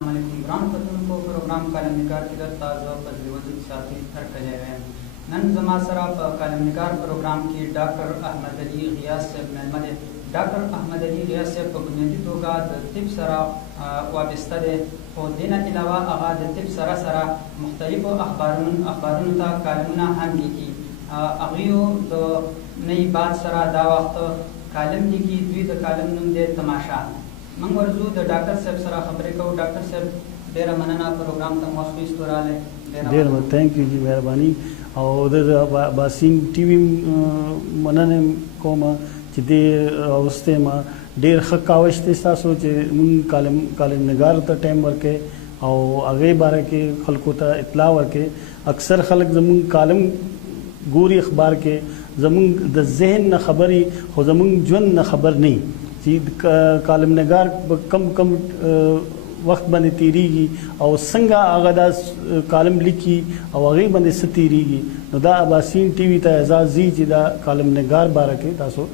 ग्राम को प्रोग्राम कालम निगार की दर ताज़ा पजलिवत साथी हर कजाए नन जमा सरा कालम निगार प्रोग्राम की डॉक्टर अहमद अली गियास से महमद डॉक्टर अहमद अली गियास से बुनियादी तौर तिब सरा वाबस्ता दे और दिन अलावा आगाज तिब सरा सरा मुख्तलिफ अखबारों का कालमना हम लिखी अगियो तो नई बात सरा दा वक्त कालम लिखी द्विद कालम नुम दे तमाशा मंग वर्जू द डॉक्टर साहब सरा खबरें को डॉक्टर साहब डेरा मनना प्रोग्राम तक मौसमी तोराले डेरा थैंक यू जी मेहरबानी और उधर बासिन टीवी मनने को मा चिदे अवस्थे मा डेर खकावश्ते सा सोचे मुन कालम निगार त टाइम वर्के और आगे बारे के खलकोता इतला वर्के अक्सर खलक जमुन कालम गोरी अखबार के जमुन द जहन न खबरी हो जमुन जन न खबर नहीं जी कालम नगार कम वक्त बंदे तीरीगी और संगा आगदा कालम लिखी और आगे बंदे सतीरीगी दा अबासीन टीवी ता एजाज जी जिदा कालम नगार बारा के तासो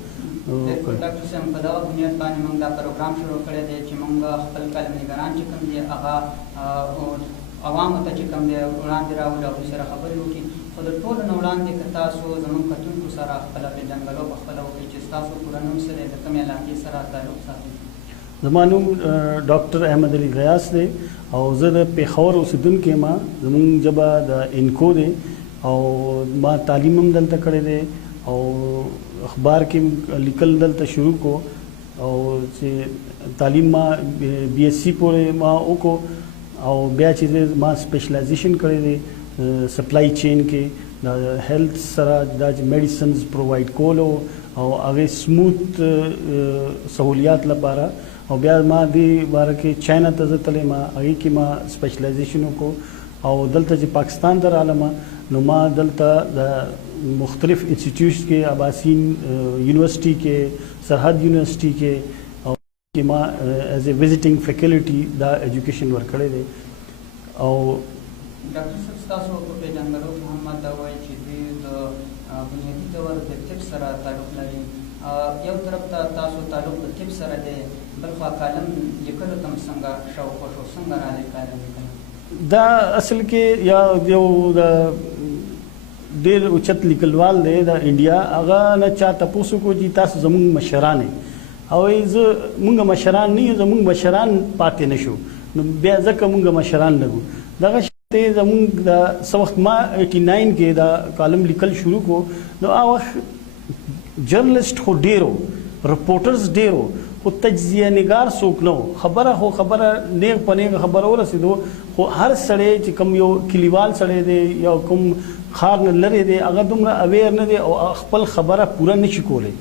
डॉक्टर से हम पदा बुनियाद पानी मंगा प्रोग्राम शुरू करे दे चिमंगा खपल कालम निगरान चिकम दे आगा और आवाम त चिकम दे उड़ान दे राहुल और सरा खबर हो कि खुद टोल नौलान दे कता सो जमन कतुन को सारा खपला पे जंगलों बखलाओ के चिस्ता सो पुरानों से दे कम इलाके सरा ताल्लुक साथी जमानु डॉक्टर अहमद अली गयास दे और ज़र पेखौर उस दिन के माँ जमुन जबा द इनको दे और माँ तालीमम दल तक करे दे और अखबार के लिकल दल तक शुरू को और से तालीम माँ BSc पोरे माँ ओ को और ब्या चीज़ें माँ स्पेशलाइजेशन करे दे सप्लाई चेन के हेल्थ सरा दाज मेडिसिन प्रोवाइड कोलो और आगे स्मूथ सहूलियात लबारा और ब्याज माँ दी बार के चाइना तज़ तले माँ आगे की माँ स्पेशलाइजेशनों को और दलता जी पाकिस्तान तर आलमा नुमा दलता मुख्तलिफ इंस्टीट्यूट्स के आबासीन यूनिवर्सिटी के सरहद यूनिवर्सिटी के और की माँ एज ए विजिटिंग फैकल्टी दा एजुकेशन वर्क करे दे और डॉक्टर साहब तासो पे जंगलों मोहम्मद दवाई चिदी द बुनियादी तौर पे तिब सरा ताल्लुक लगी यो तरफ तासो ताल्लुक तिब सरा दे बल्कि कालम लिखल तम संगा शौक और संगा राले कालम दा असल के या जो दा देर उचत लिखलवाल दे दा इंडिया अगा न चा तपोसु को जी तास जमुंग मशरान है और इज मुंग मशरान नहीं जमुंग मशरान पाते नशो ब्याज का मुंग मशरान लगू दा ते जमुंग दा सवक्त मा 89 के दा कालम लिखल शुरू को नो आ वक्त जर्नलिस्ट हो डेरो रिपोर्टर्स डेरो हो तज्जिया निगार सोकनो खबर हो खबर नेक पने खबर और रसीदो हो हर सड़े कम यो किलीवाल सड़े दे या कम खार न लरे दे अगर तुम अवेयर न दे और अखपल खबर पूरा नहीं शिकोले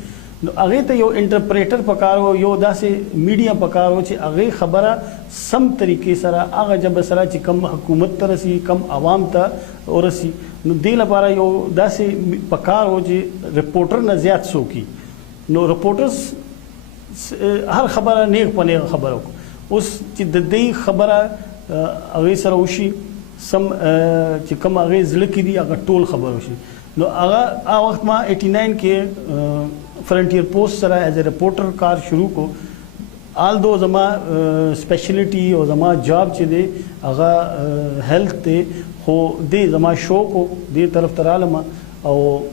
अगे तो यो इंटरप्रेटर पकारो यो दासे मीडिया पकारो चे अगे खबर सम तरीके सरा आगा जब सरा चे कम हुकूमत तरसी कम आवाम ता और सी दिल पारा यो दासे पकारो चे रिपोर्टर न ज़्यादा सो की नो रिपोर्टर्स हर खबर नेक पने खबरों को उस दई खबर अगे सरा उशी सम चे कम अगे ज़िले की दी अगर टोल खबर उशी नो आगा आ वक्त में 89 के फ्रंटियर पोस्ट सरा एज ए रिपोर्टर कार शुरू को आल दो जमा स्पेशलिटी और जमा जॉब चे दे आगा हेल्थ दे हो दे जमा शो को दे तरफ तरालमा और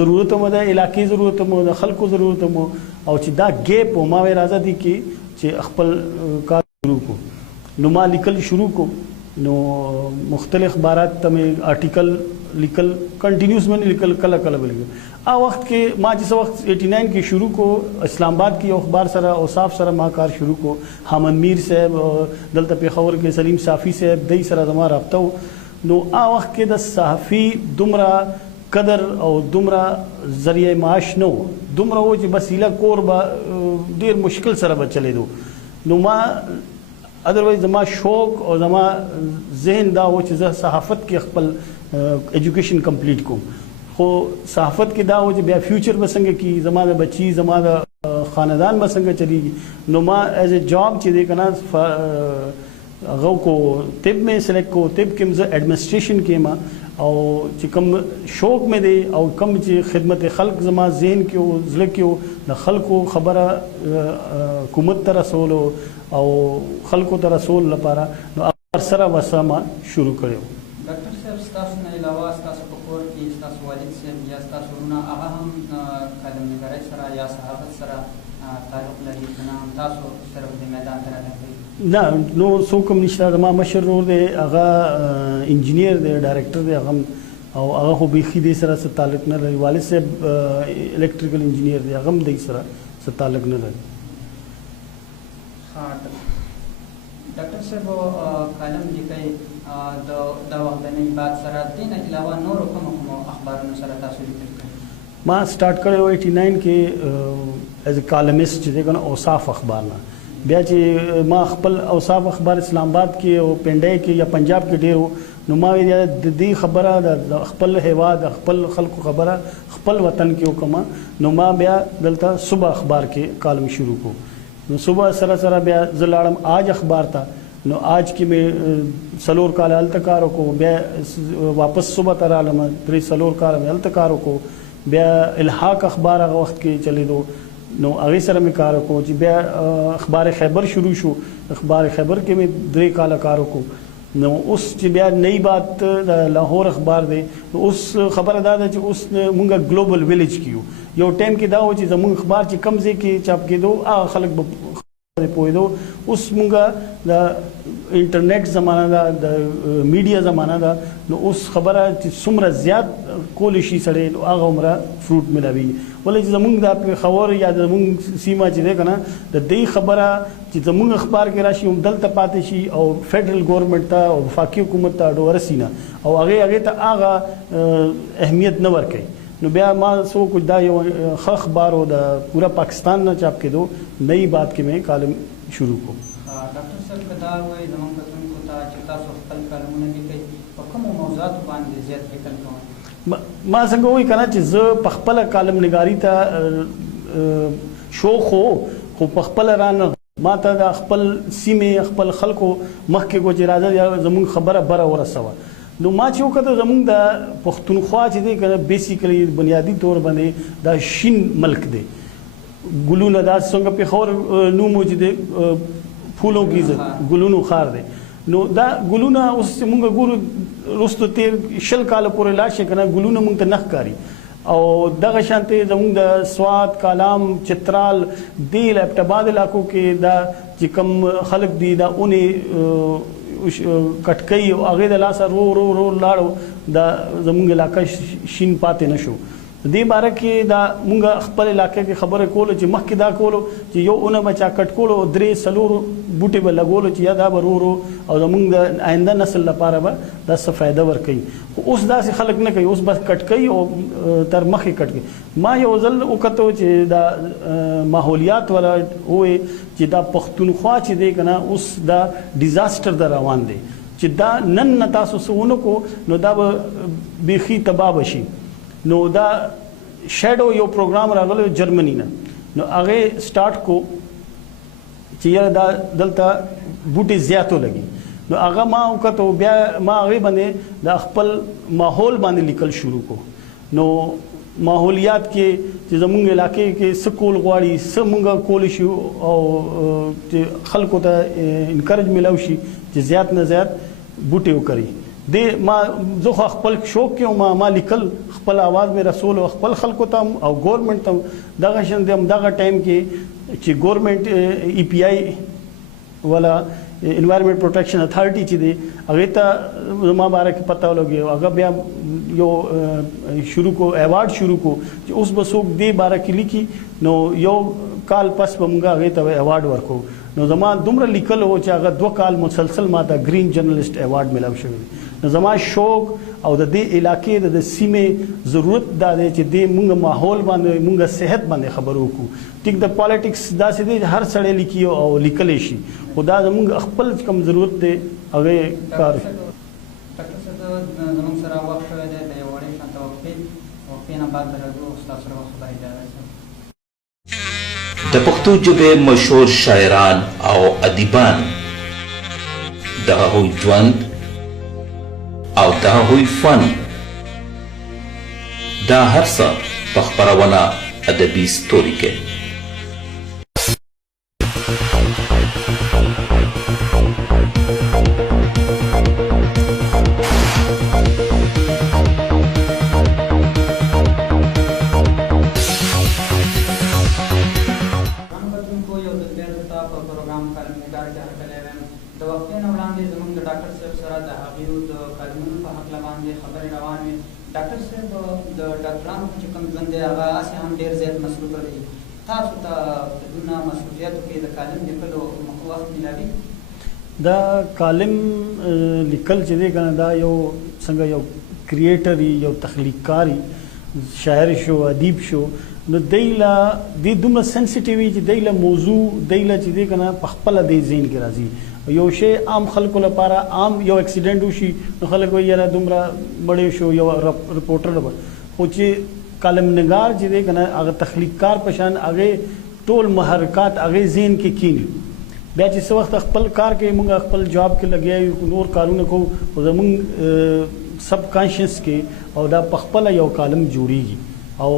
ज़रूरत मद इलाके ज़रूरत मद खल को ज़रूरत मो और चिदा गैप हो मावे राजा दी की चे अखपल का शुरू को नुमा लिकल शुरू को नो मुख्तलिफ अखबारात तमें आर्टिकल लिखल कंटिन्यूस में लिखल कल कल बिल्कुल आ वक्त के माँ जिस वक्त 89 के शुरू को इस्लामाबाद की अखबार सरा और साफ सरा माकार शुरू को हामद मीर साहब दलता पेखवर के सलीम साफ़ी साहब दई सरा जमा रबता हो नो आ वक्त के दस सहाफ़ी दुमरा कदर और दुमरा ज़रिए माश नो दुमरा वो जो बसीला कोर बा देर मुश्किल सरा बा चले दो नुमा अदरवाइज जमा शौक और जमा जहन दा वो चीज़ सहाफ़त के अखपल एजुकेशन कंप्लीट को हो सहाफ़त के दा हो जो ब्या फ्यूचर बसंगे की जमा दा बच्ची जमा दा ख़ानदान बसंगे चली नुमा एज ए जॉब चीज़ कना هغه کو طب میں سلیکٹ کو طب کې مزه ایڈمنسټریشن کې ما او چې کوم شوق مې دی او کوم چې خدمت خلق زما ذهن کې او زړه کې د خلکو خبره حکومت ته رسول او خلکو ته رسول لپاره نو سره وسما شروع کړو. ډاکټر صاحب تاسو نه علاوه تاسو په کور کې تاسو والد صاحب یا تاسو ورونه هغه هم کالمنګارۍ سره یا صحافت سره تعلق لري کنه تاسو سره د میدان ته راغلي؟ نه نو څوک هم نشته. زما مشر ورور دی هغه انجینیر دی ډایرکټر دی هغه او هغه خو بیخي دې سره څه تعلق نه لري. والد صاحب الکتریکل انجینیر دی هغه هم دې سره څه تعلق نه لري. ډاکټر صاحب کالم لیکئ د وخت بعد سره دې نه علاوه نور کوم اخبارونو سره تاسو لیکل کړي؟ ما سٹارٹ کړی و 89 کې ایز ا کالمسٹ چې دی کنه اوصاف اخبار نه. بیا چې ما خپل اوصاف اخبار اسلام آباد کې او پنډای کې یا پنجاب کې ډیر نو ما وی د دې خبره د خپل هیواد خپل خلکو خبره خپل وطن کې وکما نو ما بیا دلته صبح اخبار کې کالم شروع کو. نو صبح سره سره بیا زلاړم آج اخبار تا نو آج کې مې سلور کال التکارو کو بیا واپس صبح تر عالم درې سلور کال مې التکارو کو بیا الحاق اخبار هغه وخت کې چلی دو نو هغه سره مې کار کو چې بیا اخبار خیبر شروع شو. اخبار خیبر کې مې درې کال کار کو نو اوس چې بیا نئی بات لاهور اخبار دی نو اوس خبره دا ده چې اوس مونږه ګلوبل ویلیج کیو. یو ټایم کې دا و چې زموږ اخبار چې کم ځای کې چاپ کېدو هغه خلک به پوهېدو. اوس مونږه د انټرنیټ زمانه ده د میډیا زمانه ده نو اوس خبره چې څومره زیات کولی شي سړی نو هغه عمره فروټ ملاوي. ولې چې زموږ د خبر یا زموږ سیمه چې دی که نه د دې خبره چې زموږ اخبار کې راشي هم دلته پاتې شي او فیډرل ګورنمنټ ته او وفاقي حکومت ته ډو ورسي نه او هغې ته هغه اهمیت نه ورکوي. نو بیا ما څوک دا یو ښه اخبار و د پورا پاکستان نه چاپ کېدو نئی بات کې مې کالم شروع کو. ډاکټر صاحب که دا وایي زموږ کتونکو ته چې تاسو خپل کالمونه لیکئ په کومو موضوعاتو باندې زیات لیکل کوئ؟ ما څنګه وایي که نه چې زه په خپله کالم نګاري ته شوق خو په خپله رانه ما ته د خپل سیمې خپل خلکو مخکې کو چې راځه زموږ خبره بره ورسوه. نو ما چې وکړه زموږ د پښتونخوا چې دی که نه بیسیکلی بنیادي طور باندې دا شین ملک دی. ګلونه دا څنګه پېښور نوم و چې دی پھولوں کی ګلونو ښار دی. نو دا ګلونه اوس چې مونږ ګورو وروسته تېر 20 کاله پورې لاړ شي که نه ګلونه مونږ ته نه ښکاري او دغه شانتې زموږ د سوات کالام چترال دې ایبټ علاقو کې دا چې کوم خلک دي دا اونې کټکۍ او هغې د لاسه رو رو رو لاړو دا زموږ علاقه شین پاتې نه شو. دې باره کې دا مونږ خپل علاقې کې خبره کولو چې مخکې دا کولو چې یو اونه به چا کټ کولو 3-4 بوټي به لګولو چې یا دا به رو رو او زموږ د آینده نسل لپاره به دا څه فایده ورکوي. خو اوس داسې خلک نه کوي. اوس بس کټ کوي او تر مخې کټ کوي. ما یو ځل وکتو چې دا ماحولیات والا ووایي چې دا پښتونخوا چې دی که نه اوس دا ډیزاسټر د روان دی چې دا نن نه تاسو څه ونه کو نو دا به بیخي تباه به شي. نو دا شیډو یو پروګرام راغلی جرمني نه نو هغې سټارټ کو چې یاره دا دلته بوټي زیاتو لګي نو هغه ما وکتو بیا ما هغې باندې د خپل ماحول باندې لیکل شروع کو. نو ماحولیات کې چې زموږ علاقې کې څه کول غواړي څه مونږ کولی شو او چې خلکو ته انکرج میلاو شي چې زیات نه زیات بوټي وکړي. دې ما زه خو خپل شوق کې ما لیکل خپل आवाज مې رسول او خپل خلکو ته او ګورنمنټ ته دغه شان دغه ټایم کې چې ګورنمنټ EPI ولا انوایرمنټ پروټیکشن اتھارټي چې دی هغې ته زما باره کې پته ولګي هغه بیا یو شروع کو ایوارډ شروع کو چې اوس به څوک دې باره کې لیکي نو یو کال پس به موږ هغې ته ایوارډ ورکو. نو زما دومره لیکل و چې هغه 2 کال مسلسل ما ته ګرین جرنلسټ ایوارډ میلاو شوی دی. نو زما شوق او د دې علاقې د سیمې ضرورت دا دی چې دې مونږ ماحول باندې مونږ صحت باندې خبرو وکړو. ټیک د پالیټکس داسې دی چې هر سړی لیکي او لیکلی شي خو دا زموږ خپل کوم ضرورت دی هغې کار. ډاکټر صاحب زموږ سره وخت شوی دی د یو وړې شانته وقفې نه بعد راځو ستاسو سره وخت خبرې جاری د پښتو ژبې مشهور شاعران او ادیبان د هغوی ژوند او د هغوی فن دا هر څه په خپرونه ادبي ستوري کې ډاکټر صاحب د ډاکټرانو چې کوم ژوند دی هغه هسې هم ډېر زیات مصروفه دی. تاسو ته په دونه مصروفیاتو کې د کالم لیکلو وخت میلاوي؟ دا کالم لیکل چې دی که نه دا یو څنګه یو کریټر یو تخلیقکار شاعر شو ادیب شو نو دی له دې دومره سنسټیو وي چې دی له موضوع دی له چې دی که نه په خپله دی ذهن کې راځي. یو شی عام خلکو لپاره عام یو اکسیډنټ وشي نو خلک وایي یاره دومره مړی شو یو رپورټر به خو چې کالم نګار چې دی که نه هغه تخلیقکار په شان هغې ټول محرکات هغې ذهن کې کیني. بیا چې څه وخت خپل کار کې موږ خپل جاب کې لګیا یو نور کارونه کوو خو زموږ سب کانشیس کې او دا په خپله یو کالم جوړیږي او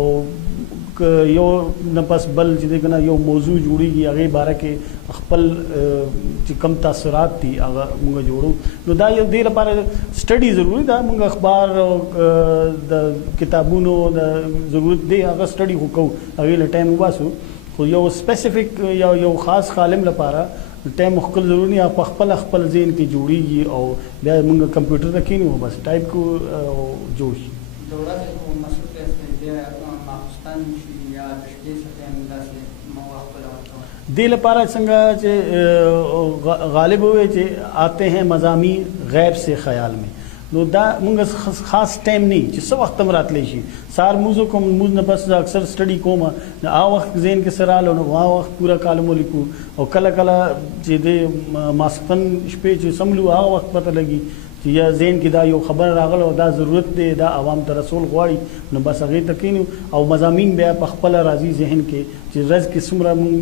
یو نه پس بل چې دی که نه یو موضوع جوړیږي هغې باره کې خپل چې کم تاثرات دي هغه موږ جوړو. نو دا یو دې لپاره سټډي ضروري ده. موږ اخبار د کتابونو د ضرورت دی هغه سټډي خو کوو هغې له ټایم وباسو خو یو سپیسیفک یا یو خاص کالم لپاره ټایم خپل ضروري نه په خپل ذهن کې جوړیږي او بیا موږ کمپیوټر ته کښېنو بس ټایپ کو جوړ شي. دې لپاره څنګه چې غالب ہوئے چې آتے ہیں مضامین غیب سے خیال میں نو دا موږ خاص ټایم نه چې څه وخت هم راتلی شي سهار موزو کوم موز نه بس اکثر سټډي کوم هغه وخت ذهن کې سره راغلو نو هغه وخت پوره کالم ولیکو او کله کله چې د ماسختن شپې چې سملو هغه وخت پته لګي چې یا ذهن کې دا یو خبر راغله او دا ضرورت دی دا عوام ته رسول غواړي نو بس هغې ته کښېنو او مضامین بیا په خپله راځي ذهن کې چې ورځ کې څومره مونږ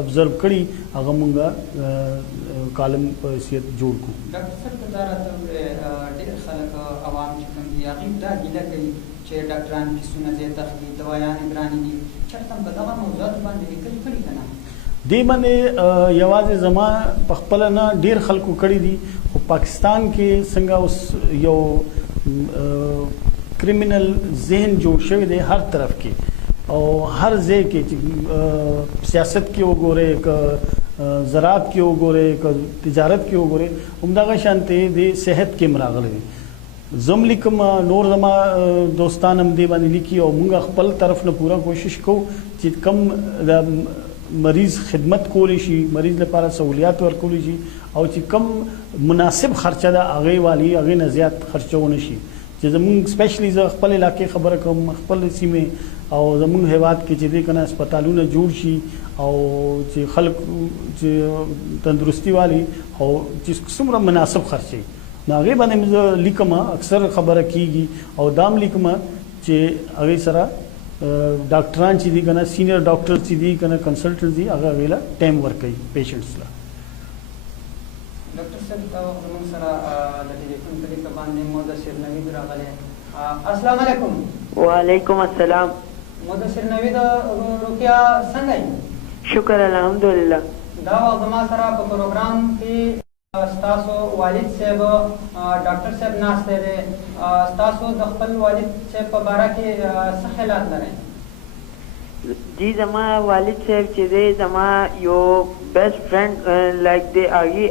ابزرو کړي هغه مونږ کالم په حیثیت جوړ کړو. ډاکټر صاحب که دا راته ووایې ډېر خلک عوام چې کوم دي هغوی دا ګیله کوي چې ډاکټران فیسونه زیات اخلي دوایانې ګرانې دي چېرته په دغه موضوعاتو باندې لیکل کړي که نه؟ دې باندې یوازې زما په خپله نه ډېر خلکو کړي دي خو پاکستان کې څنګه اوس یو کریمینل ذهن جوړ شوی دی هر طرف کې او هر ځای کې چې سیاست کې وګورئ که زراعت کې وګورئ که تجارت کې وګورئ همدغه شانتې د صحت کې هم راغلی دی. زم لیکم نور زما دوستان هم دې باندې لیکي او موږ خپل طرف نه پوره کوشش کوو چې کم د مریض خدمت کولی شي مریض لپاره سہولیات ورکولی شي او چې کم مناسب خرچه ده هغې والی هغې نه زیات خرچه ونه شي چې زمونږ سپیشلی زه خپل علاقې خبره کوم خپل سیمې او زمونږ هیواد کې چې دی که نه هسپتالونه جوړ شي او چې خلک چې تندرستی والی او چې څومره مناسب خرچه نو هغې باندې زه لیکم اکثر خبره کیږي او دام لیکم چې هغې سره ډاکټران چې دي که نه سینیر ډاکټر چې دي که نه کنسلټنټ دي هغه هغې له ټایم ورکوي پیشنټس له. ډاکټر صاحب دا وخت زموږ سره د ټلیفون طریقه باندې مدثر نوید راغلی. السلام علیکم. وعلیکم السلام. مدثر نوید روقیه څنګه یې؟ شکر الحمدلله. دا وخت زما سره په پروګرام کې ستاسو والد صاحب ډاکټر صاحب ناستی دی. ستاسو د خپل والد صاحب په باره کې څه خیالات لرئ؟ جی زما والد صاحب چې دی زما یو بیسټ فرینډ لایک دی هغې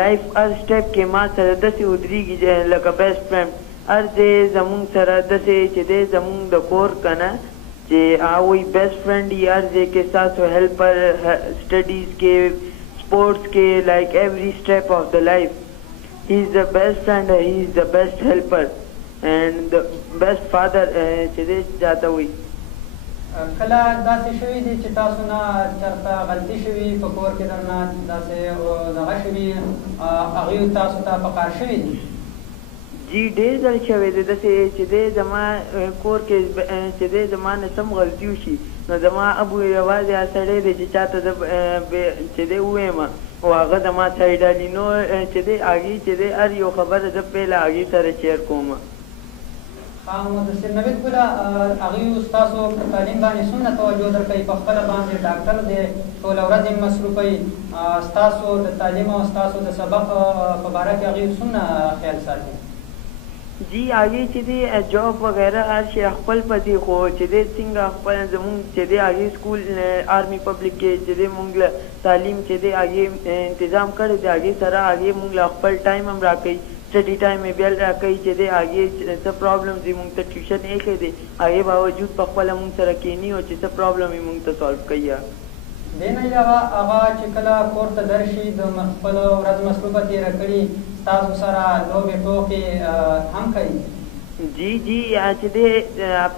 لایف هر سټیپ کې ما سره داسې ودرېږي لکه بیسټ فرینډ هر ځای زمونږ سره داسې چې دی زمونږ د کور که نه چې هغه وایي بیسټ فرینډ یې هر ځای کې ستاسو هیلپر سټډیز کې sports ke like every step of the life he is the best friend he is the best helper and the best father چې دې جاته وي. کله داسې شوي دي چې تاسو نه چېرته غلطي شوي په کور کې درنه داسې دغه شوي هغوی تاسو ته په کار شوي دي؟ جی ډېر ځل شوی دی داسې چې دی زما کور کې چې دی زما نه سم غلطي وشي نو زما ابو یوازې هغه سړی دی چې چاته چې دی ووایم او هغه د ما سایډ علي نو چې دی هغې چې دی هر یو خبره زه پهله هغې سره شیر کوم. مدثر نوید ګله هغوی ستاسو په تعلیم باندې څومره توجه درکوي؟ په خپله باندې ډاکټر دی، ټوله ورځ یې مصروفوي، ستاسو د تعلیم او ستاسو د سبق په باره کې هغوی څومره خیال ساتي؟ جی هغې چې دی جاب وغیره هر شی خپل په دی، خو چې دی څنګه خپل زمونږ چې دی هغې سکول آرمي پبلک کې چې دی مونږ له تعلیم چې دی هغې انتظام کړی دی، هغې سره هغې مونږ له خپل ټایم هم راکوي، study time में बेल राखई چې دی هغې څه پرابلم دی مونږ ته ټیوشن ایښی دی، هغې باوجود په خپله مونږ سره کښېني او چې څه پرابلم یې مونږ ته سالو کوي. دې نه علاوه هغه چې کله کور ته درشي د خپله ورځ مصروفه تېره کړي ستاسو سره لوبې ټوکې هم کوي؟ جی جی چې دی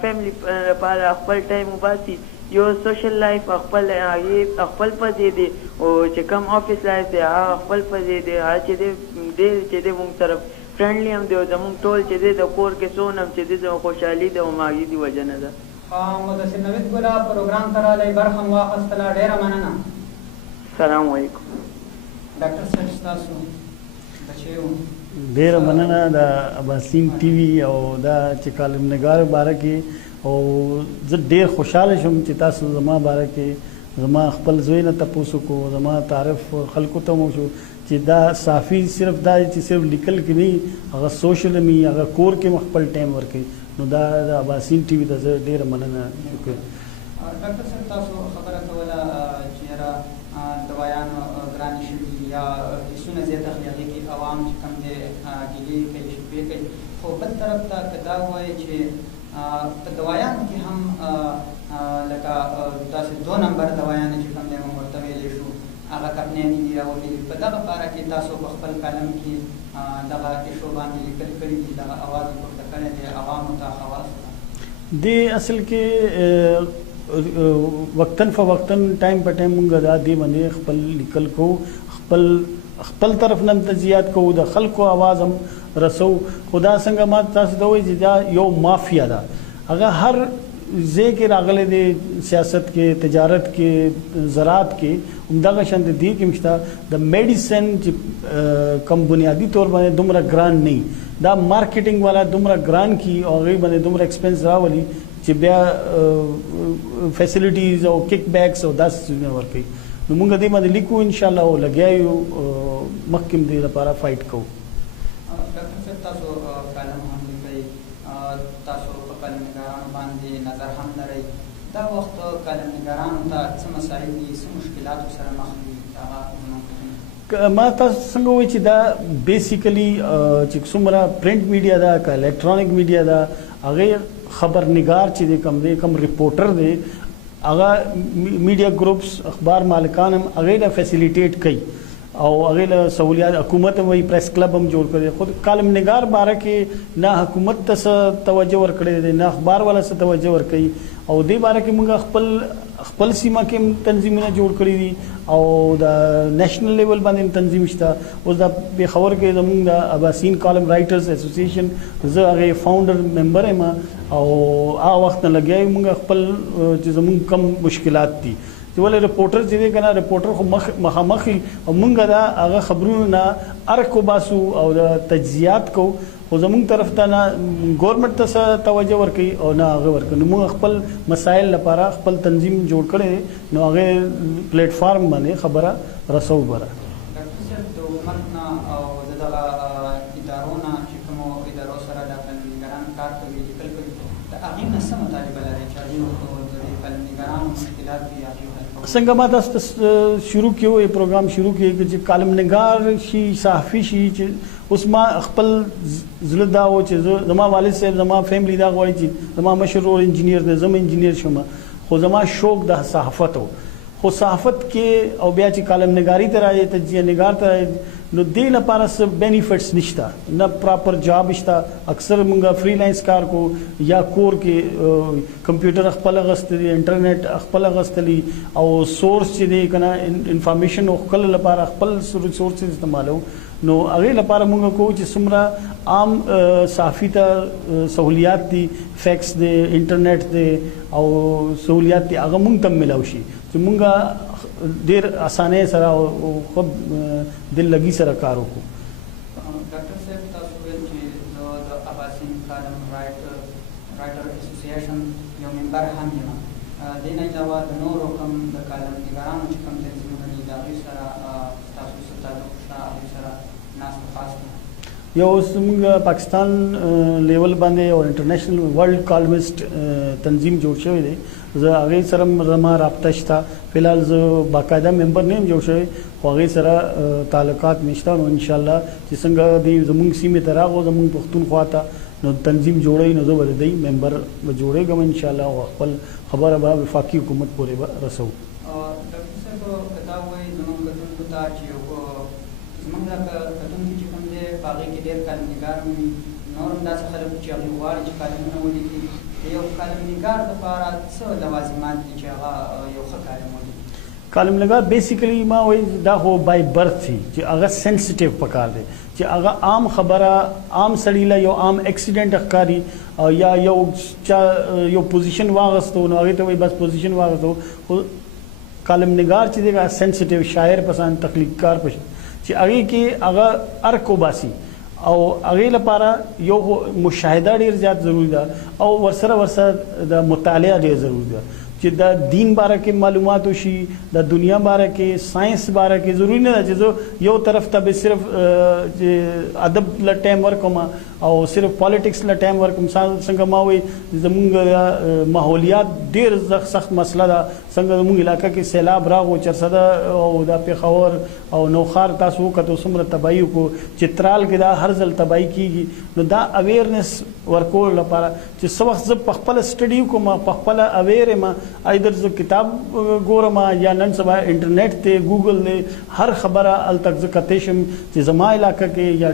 فیملی لپاره خپل ټایم وباسي، یو سوشل لایف خپل هغې خپل په دی دی او چې کوم آفیس لایف دی هغه خپل په دی دی، هغه چې دی ډېر چې دی مونږ سره فرینډلی هم دی او زمونږ ټول چې دی د کور کې څونه هم چې دی د خوشحالي د همغږي د وجه نه ده. مدثر نوید ګله پروګرام ته راغلی، برخه مو واخیستله، ډېره مننه. سلام علیکم. ډاکټر صاحب ستاسو بچی و؟ ډېره مننه د اباسین ټي وي او دا چې کالم نګار باره کې، او زه ډېر خوشحاله شوم چې تاسو زما باره کې زما خپل زوی نه تپوس وکړو، زما تعارف خلکو ته مو شو چې دا صافي صرف دا چې صرف لیکل کې نه، هغه سوشل هم هغه کور کې هم خپل ټایم ورکوي. نو دا د اباسین ټي وي ته زه ډېره مننه شکر. ډاکټر صاحب تاسو خبره کوله چې یاره دوایانو ګرانې شوي یا فیسونه زیات اخلي، هغې کې عوام چې کوم دی ګیلې کوي، شکوې کوي، خو بل طرف ته که دا ووایي چې په دوایانو کې هم لکه داسې 2 نمبر دوایانې چې کوم دی موږ ورته ویلی شو هغه کمپنیانې دي راوتلي، په دغه باره کې تاسو په خپل کلم کې دغه ایشو باندې لیکل کړي دي، دغه اواز یې پورته کړی دی عوامو ته خواص ته؟ دې اصل کې وقتاً فوقتاً ټایم په ټایم موږ دا دې باندې خپل لیکل کوو، خپل طرف نه تجزیات کوو، د خلکو آواز هم رسو. خدا څنګه ما تاسو ته وایي چې دا یو مافیا ده، هغه هر ځای کې راغلی دی، سیاست کې، تجارت کې، زراعت کې، همدغه شان د دې کې هم شته. د میډیسن چې کم بنیادي طور باندې دومره ګران نه وي، دا مارکیټینګ والا دومره ګران کي او هغې باندې دومره ایکسپنس راولي چې بیا فیسلټیز او کک بیکس او داسې څیزونه ورکوي. نو موږ دې باندې لیکو انشاءالله او لګیا یو مخکې هم دې لپاره فایټ کوو. ډاکټر صاحب تاسو کالم هم لیکئ، تاسو په کالم نګارانو باندې نظر هم لرئ، دا وخت کالم نګارانو ته څه مسایل دي، څه مشکلاتو سره مخ دي؟ ما تاسو څنګه وایي چې دا بیسیکلی چې څومره پرنټ میډیا ده که الکترونیک میډیا ده، هغې خبرنګار چې دی کوم دی، کوم ریپورټر دی، هغه میډیا ګروپس اخبار مالکان هم هغې له فیسیلیټیټ کوي او هغې له سہولیات، حکومت هم وایي پریس کلب هم جوړ کړی. خود کالم نګار باره کې نه حکومت ته څه توجه ورکړی دی، نه اخبار والا څه توجه ورکوي، او دې باره کې موږ خپل سیمه کې هم تنظیمونه جوړ کړي دي او د نیشنل لیول باندې هم تنظیم شته. اوس د پېښور کې زموږ د اباسین کالم رایټرز ایسوسیشن زه هغې فاؤنډر ممبر یم او هغه وخت نه لګیا یو موږ خپل چې زموږ کم مشکلات دي چې ولې رپورټر چې دی که نه، رپورټر خو مخامخ وي او موږ دا هغه خبرونو نه ارک وباسو او د تجزیات کوو، خو زموږ طرف ته نه ګورنمنټ ته څه توجه ورکوي او نه هغه ورکوي. نو موږ خپل مسایل لپاره خپل تنظیم جوړ کړی دی، نو هغې پلیټ فارم باندې خبره رسو بره. ډاکټر صاحب د حکومت نه او د دغه ادارو نه چې کومو ادارو سره دا کالمنګاران کار کوي، لیکل کوي، د هغې نه څه مطالبه لرئ چې هغې د کالمنګارانو مشکلات دي هغې حل کوي؟ څنګه ما تاسو ته شروع کړو یو پروګرام شروع کړی چې کالم نګار شي، صحافي شي، چې اوس ما خپل زړه دا و چې زما والد صاحب زما فیملی دا غواړي چې زما مشر ورور انجینیر دی، زه انجینیر شم، خو زما شوق د صحافت و، خو صحافت کې او بیا چې کالم نګاري ته راځي، تجزیه نګار ته راځي، نو دې لپاره څه بینیفټس نشته، نه پراپر جاب شته. اکثر موږ فریلانس کار کو یا کور کې کمپیوټر خپل غستلی، انټرنیټ خپل غستلی او سورس چې دی که نه انفارمیشن او خپل لپاره خپل ریسورسز استعمالو. نو هغې لپاره موږ کوو چې څومره عام صحافي ته سہولیات دي، فیکس دی، انټرنیټ دی او سہولیات دي، هغه موږ ته ملاو شي چې موږ ډیر اسانه سره او خود دل لګي سره کار وکړو. ډاکټر صاحب تاسو ویل چې د اباسین کالم رائټر اسوسییشن یو ممبر هم یم. دې نه علاوه د نورو کوم د کالم نګارانو چې کوم تنظیمونه دي د هغوی سره ستاسو څه تعلق شته، هغوی سره ناسته پاسته؟ یو زموږ پاکستان لیول باندې او انټرنیشنل ورلد کالمسټ تنظیم جوړ شوی دی. زه هغې سره زما رابطه شته. فلحال زه باقاعده ممبر نه یم جوړ شوی، خو هغې سره تعلقات مې شته. نو انشاءالله چې څنګه دی زموږ سیمې ته راغو زموږ پښتونخوا ته نو تنظیم جوړوي نو زه به د دوی ممبر به جوړېږم انشاءالله او خپل خبره به وفاقي حکومت پورې به رسوو. ډاکټر صاحب که دا ووایي زموږ کتونکو ته چې زموږ دا کتونکي چې کوم دی په هغې کې ډېر کالمنګار وي، نور هم داسې خلک چې هغوی غواړي چې کالمونه ولیکي، د یو کالمنګار دپاره څه لوازمات دي چې هغه یو ښه کالم ولیکي؟ کالم نگار بیسیکلی ما وایي دا خو بای برث وي چې هغه سینسیټیو پکار دی چې هغه عام خبره عام سړي له یو عام اکسیډنټ ښکاري یا یو پوزیشن واغستو نو هغې ته وایي بس پوزیشن واغستو. خو کالم نگار چې دی هغه سینسیټیو شاعر پسند تخلیقکار پسند چې هغې کې هغه ارک وباسي او هغې لپاره یو مشاهده ډېر زیات ضروري ده او ورسره د مطالعه ډېر ضروري ده چې د دین باره کې معلومات وشي، د دنیا باره کې، ساينس باره کې. ضروري نه ده چې زه یو طرف ته به صرف ادب له ټایم ورکوم او صرف پالیټکس له ټایم ورکوم. څنګه ما وایي زموږ ماحولیات ډېر سخت مسله ده. څنګه زموږ علاقه کې سیلاب راغو، چرسده او د پېښور او نوخار تاسو وکتو څومره تباهي وکړو، چترال کې دا هر ځل تباهي کېږي. نو دا اویرنس ورکول لپاره چې څه وخت زه په خپله سټډي وکړم، په خپله اویر یم، ایدر زه کتاب ګورم یا نن سبا انټرنیټ دی، ګوګل دی، هر خبره هلته زه کتی شم چې زما علاقه کې یا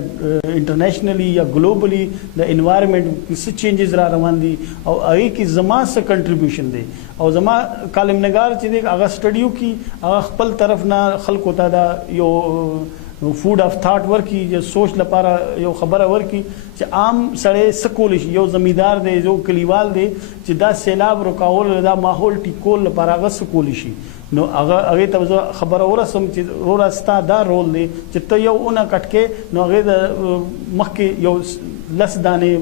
انټرنیشنلی یا ګلوبلی د انوایرمنټ کې څه چینجز را روان دي او هغې کې زما څه کنټریبیوشن دی. او زما کالم نگار چې دی هغه سټډي وکړي، هغه خپل طرف نه خلکو ته دا یو فوډ اف تھاټ ورکړي، چې سوچ لپاره یو خبره ورکړي چې عام سړی څه کولی شي. یو زمیندار دی، یو کلیوال دی چې دا سیلاب رکول، دا ماحول ټیکول لپاره هغه څه کولی شي. نو هغې ته زه خبره ورسوم چې وروره ستا دا رول دی چې ته یو اونه کټ کې نو هغې د مخکې یو 10 دانې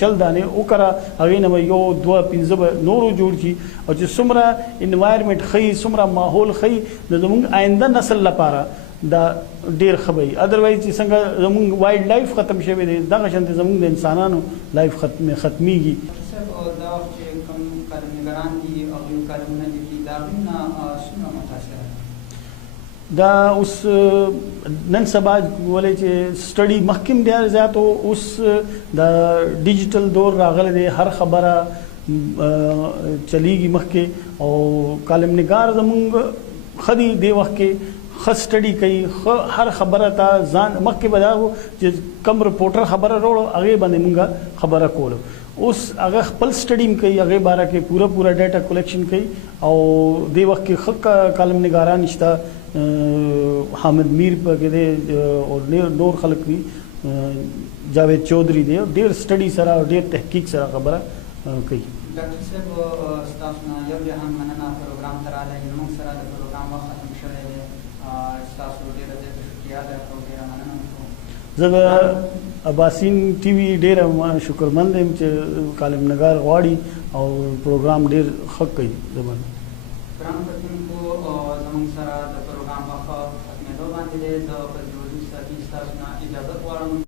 20 دانې وکړه، هغې نه به یو 2-5 به نورو جوړ شي. او چې څومره انوایرمنټ ښیي، څومره ماحول ښیي، نو زموږ آینده نسل لپاره دا ډېر ښه به وي. ادروایز چې څنګه زموږ وایلډ لایف ختم شوی دی، دغه شانتې زموږ د انسانانو لایف ختمیږي. صاحب دا وخت چې کوم کالمنګاران دي هغوی کالمونه لیکي، د هغوی نه څومره متاثره دا اوس نن سبا ولې چې سټډي مخکې ډېر زیات اوس د ډیجیټل دور راغلی دی، هر خبره چلیږي مخکې او کالم نګار زموږ ښه دي دې وخت کې ښه سټډي کوي، هر خبره ته ځان مخکې به دا و چې کم رپورټر خبره راوړو هغې باندې مونږ خبره کولو. اوس هغه خپل سټډي هم کوي، هغې باره کې پوره ډیټا کلیکشن کوي او دې وخت کې ښه کالم نګاران شته، حامد میر پکې دی او نور خلک دي، جاوید چودھری دی، ډېر سټډي سره او ډېر تحقیق سره خبره کوي. ډاکټر صاحب ستاسو نه یو ځل هم مننه پروګرام ته راغلی. زموږ سره د پروګرام وخت ختم شوی دی، ستاسو ډېره زیاته شکریه ده او ډېره مننه کوم. زه د اباسین ټي وي ډېره شکرمند یم چې کالم نګار غواړي او پروګرام ډېر ښه کوي. زموږ ګرانو کتونکو زموږ سره د پروګرام وخت ختمېدو باندې دی. زه فضل وجود صافي ستاسو نه اجازه غواړم.